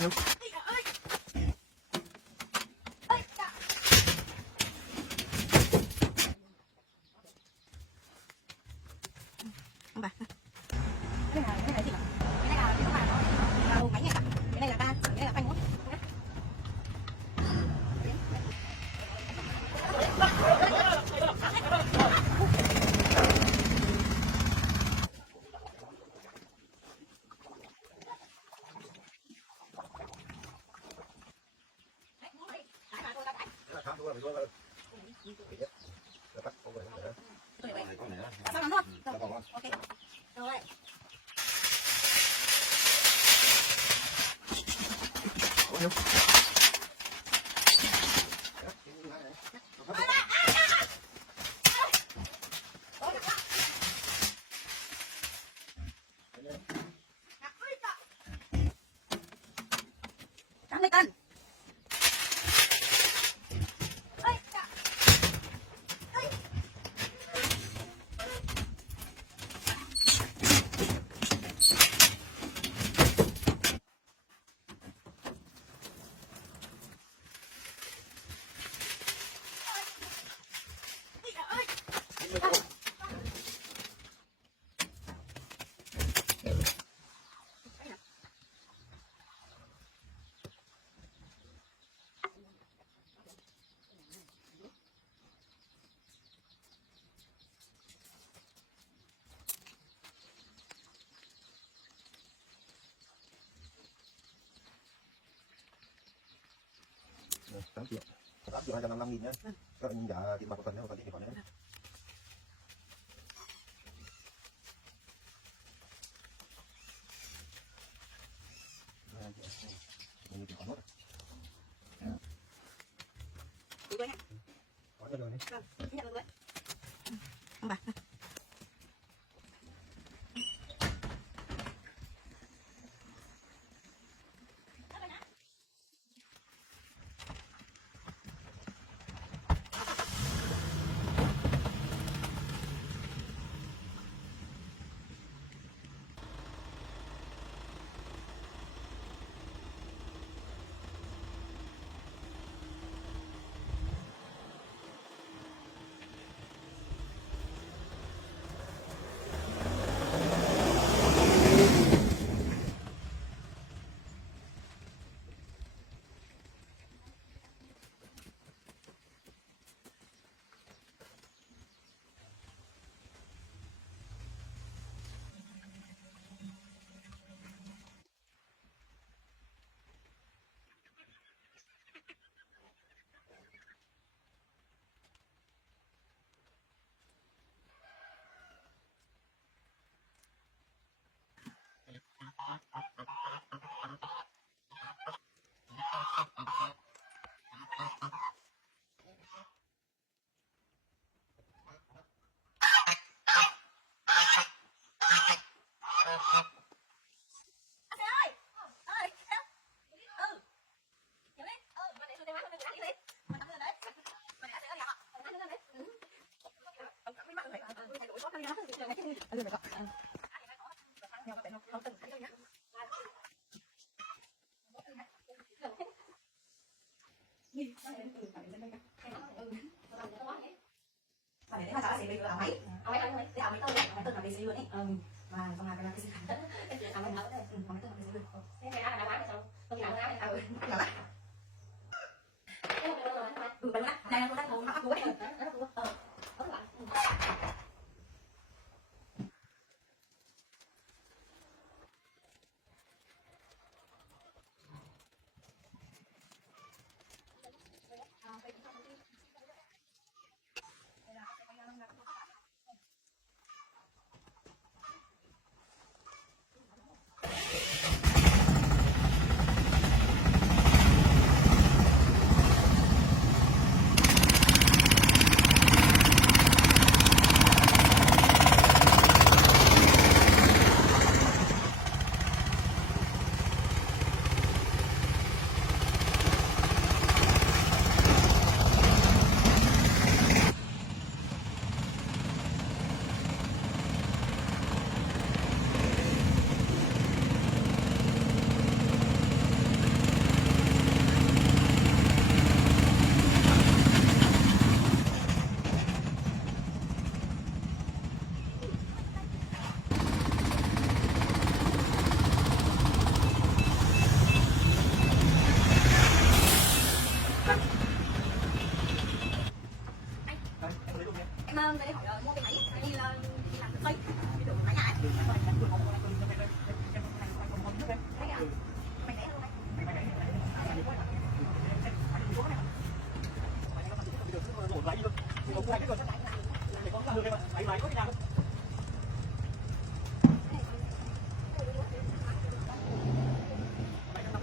8 triệu 255.000 nhé. Các bạn trả tiền mặt một phần nữa, một phần tiền còn nữa. Có nhận rồi đấy. Nhận rồi đấy. Không bạc.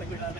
เ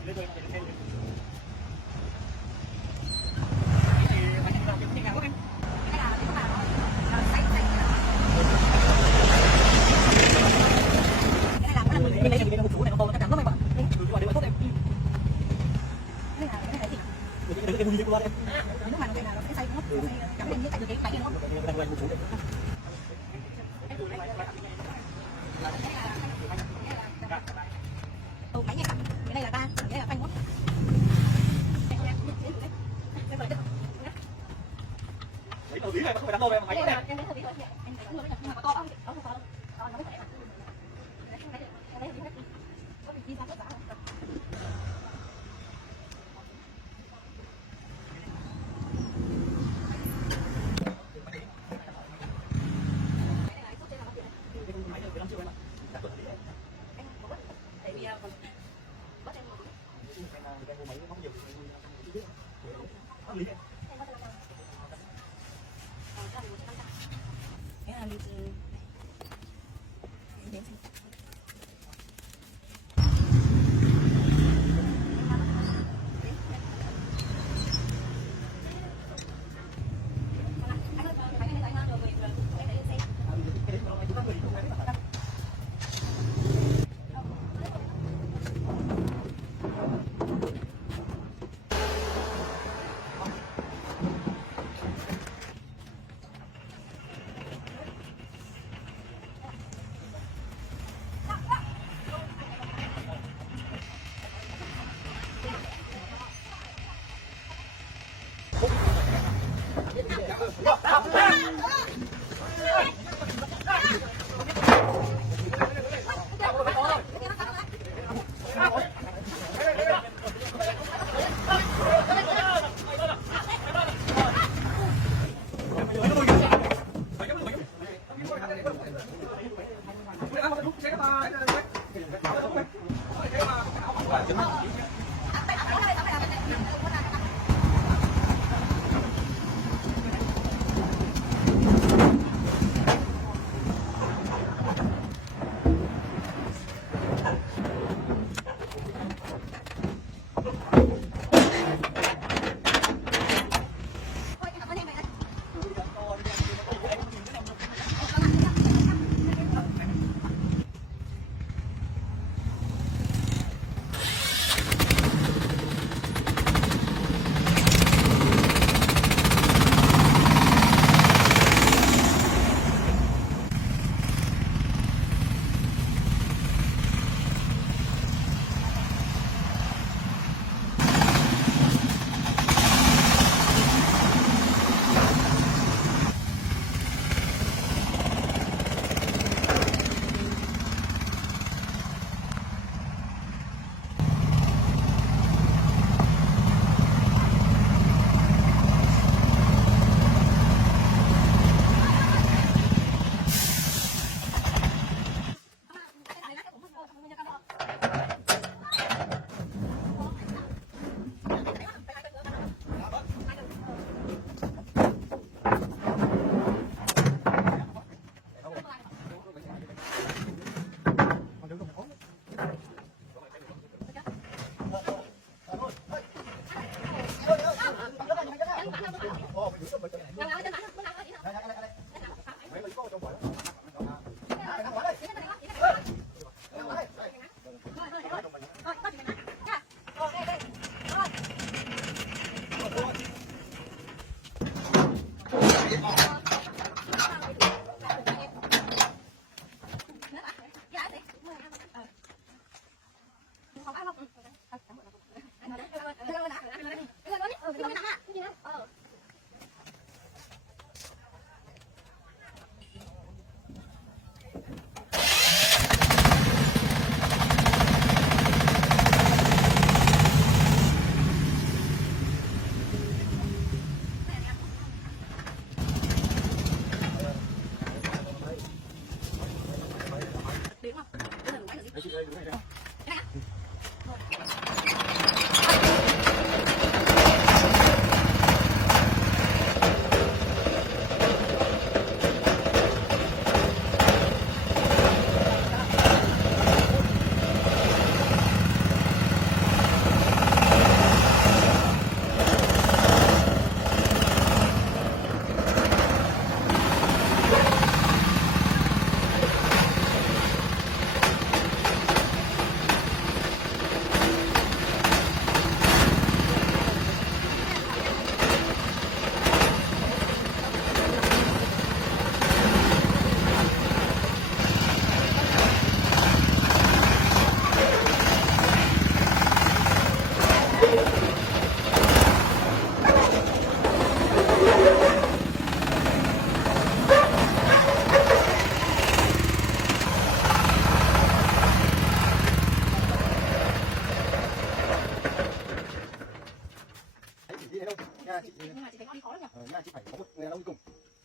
hai chị phải có một người đàn ông đi cùng.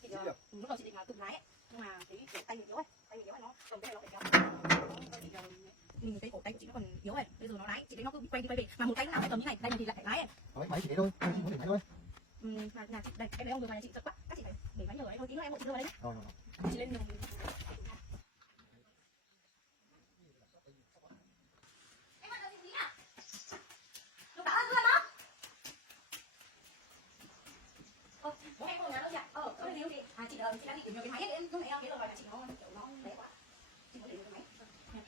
Chị lúc đầu chị định là tự lái ấy, nhưng mà cái cổ tay mình yếu ấy, tay mình yếu ấy nó cầm cái này nó phải kéo. Cái cổ tay của chị nó còn yếu ấy, bây giờ nó lái, chị thấy nó cứ quay đi quay về, mà một cái nào phải cầm như này, đây là thì lại phải lái ấy. Nói máy chỉ thế thôi, em chỉ muốn để máy thôi. Mà nhà chị đây, em lấy ông rồi mà nhà chị giật quá, các chị phải để máy nhờ đấy thôi, tí nữa em hộ chị đưa vào đấy. Rồi. Chị lên đường. Bố em không nhà đâu chị ạ. Cái gì chị đang định nhiều cái máy ấy, em lúc nãy em biết rồi là chị nó kiểu nó bé quá. Chị có để nhiều cái máy.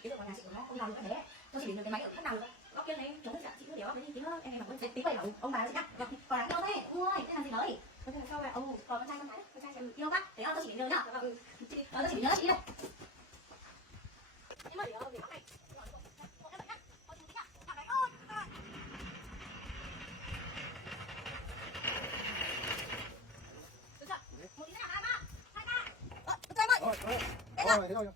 Cái giờ còn nhà chị nó không làm được cái bé. Cho chị để nhiều cái máy ở khác nào nữa. Góc kia này, chống chị ạ, chị cứ đéo cái tí nữa em bảo tí vậy bảo ông bà chị nhá. Còn lại đâu thế? Ui, cái làm gì mới? Cái sau là còn con trai chị yêu quá. Thế cho chị để nhớ nhá. Cho chị nhớ chị đây. Em ơi, để góc này. Một tí nữa nào ba. Hai ba. Em ơi. Rồi, thế thôi.